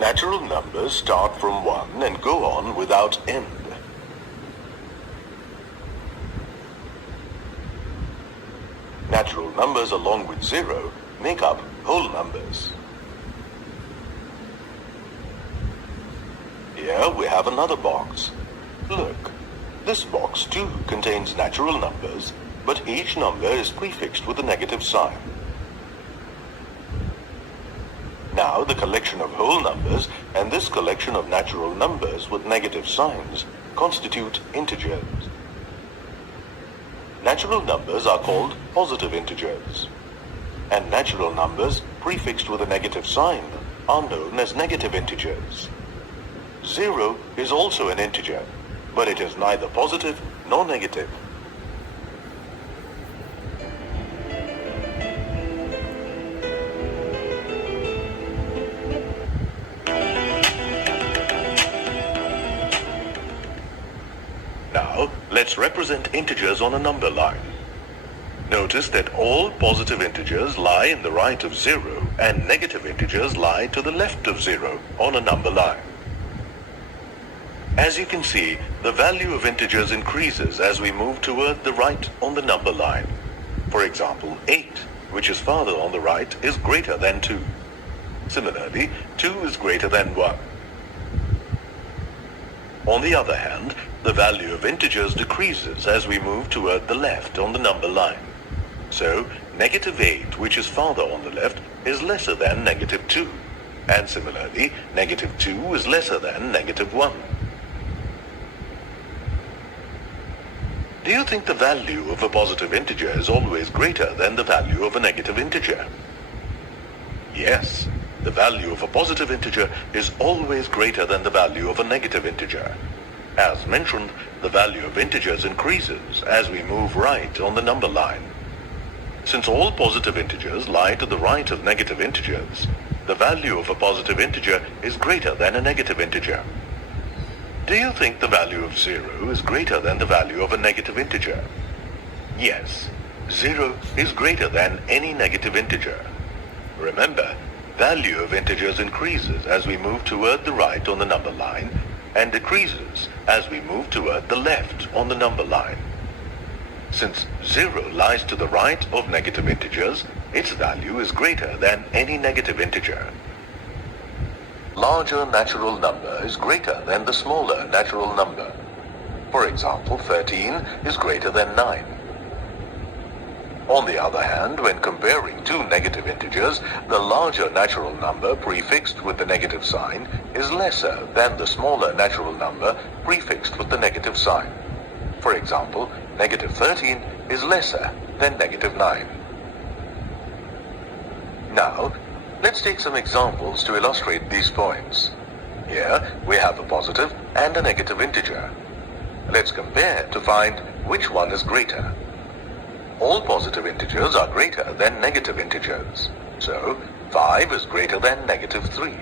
Natural numbers start from 1 and go on without end. Natural numbers along with 0 make up whole numbers. Here we have another box. Look, this box too contains natural numbers, but each number is prefixed with a negative sign. Now the collection of whole numbers and this collection of natural numbers with negative signs constitute integers. Natural numbers are called positive integers, and natural numbers prefixed with a negative sign are known as negative integers. 0 is also an integer, but it is neither positive nor negative. Now, let's represent integers on a number line. Notice that all positive integers lie in the right of 0 and negative integers lie to the left of 0 on a number line. As you can see, the value of integers increases as we move toward the right on the number line. For example, 8, which is farther on the right, is greater than 2. Similarly, 2 is greater than 1. On the other hand, the value of integers decreases as we move toward the left on the number line. So, negative 8, which is farther on the left, is lesser than negative 2. And similarly, negative 2 is lesser than negative 1. Do you think the value of a positive integer is always greater than the value of a negative integer? Yes, the value of a positive integer is always greater than the value of a negative integer. As mentioned, the value of integers increases as we move right on the number line. Since all positive integers lie to the right of negative integers, the value of a positive integer is greater than a negative integer. Do you think the value of 0 is greater than the value of a negative integer? Yes, 0 is greater than any negative integer. Remember, value of integers increases as we move toward the right on the number line and decreases as we move toward the left on the number line. Since 0 lies to the right of negative integers, its value is greater than any negative integer. Larger natural number is greater than the smaller natural number. For example, 13 is greater than 9. On the other hand, when comparing two negative integers, the larger natural number prefixed with the negative sign is lesser than the smaller natural number prefixed with the negative sign. For example, negative 13 is lesser than negative 9. Now, let's take some examples to illustrate these points. Here, we have a positive and a negative integer. Let's compare to find which one is greater. All positive integers are greater than negative integers. So, 5 is greater than negative 3.